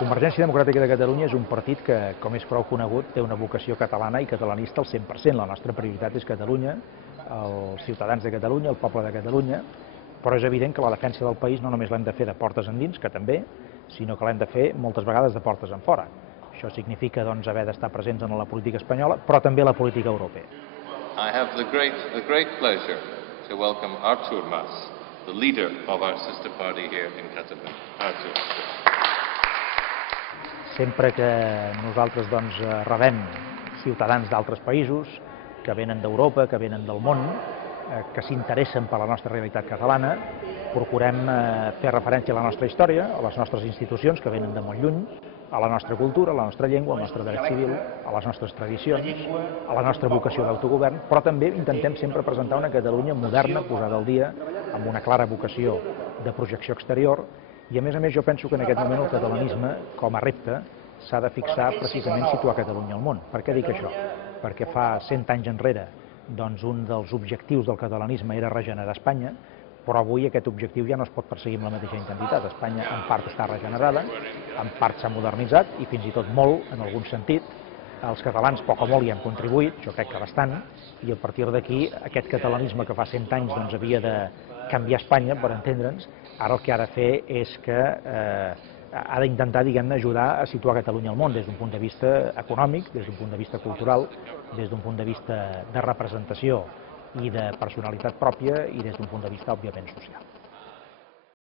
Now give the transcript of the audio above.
Convergència Democràtica de Catalunya és un partit que, com és prou conegut, té una vocació catalana i catalanista al 100%. La nostra prioritat és Catalunya, els ciutadans de Catalunya, el poble de Catalunya, però és evident que la defensa del país no només l'hem de fer de portes endins, que també, sinó que l'hem de fer moltes vegades de portes enfora. Això significa haver d'estar presents en la política espanyola, però també a la política europea. I have the great pleasure to welcome Artur Mas, the leader of our sister party here in Catalunya. Artur. Sempre que nosaltres rebem ciutadans d'altres països, que venen d'Europa, que venen del món, que s'interessen per la nostra realitat catalana, procurem fer referència a la nostra història, a les nostres institucions que venen de molt lluny, a la nostra cultura, a la nostra llengua, al nostre dret civil, a les nostres tradicions, a la nostra vocació d'autogovern, però també intentem sempre presentar una Catalunya moderna, posada al dia, amb una clara vocació de projecció exterior, i a més jo penso que en aquest moment el catalanisme, com a repte, s'ha de fixar precisament situar Catalunya al món. Per què dic això? Perquè fa 100 anys enrere un dels objectius del catalanisme era regenerar Espanya, però avui aquest objectiu ja no es pot perseguir amb la mateixa intensitat. Espanya en part està regenerada, en part s'ha modernitzat i fins i tot molt, en algun sentit. Els catalans poc o molt hi han contribuït, jo crec que bastant, i a partir d'aquí aquest catalanisme que fa 100 anys havia de canviar Espanya, per entendre'ns, ara el que ha de fer és que ha d'intentar, ajudar a situar Catalunya al món des d'un punt de vista econòmic, des d'un punt de vista cultural, des d'un punt de vista de representació i de personalitat pròpia i des d'un punt de vista, òbviament, social.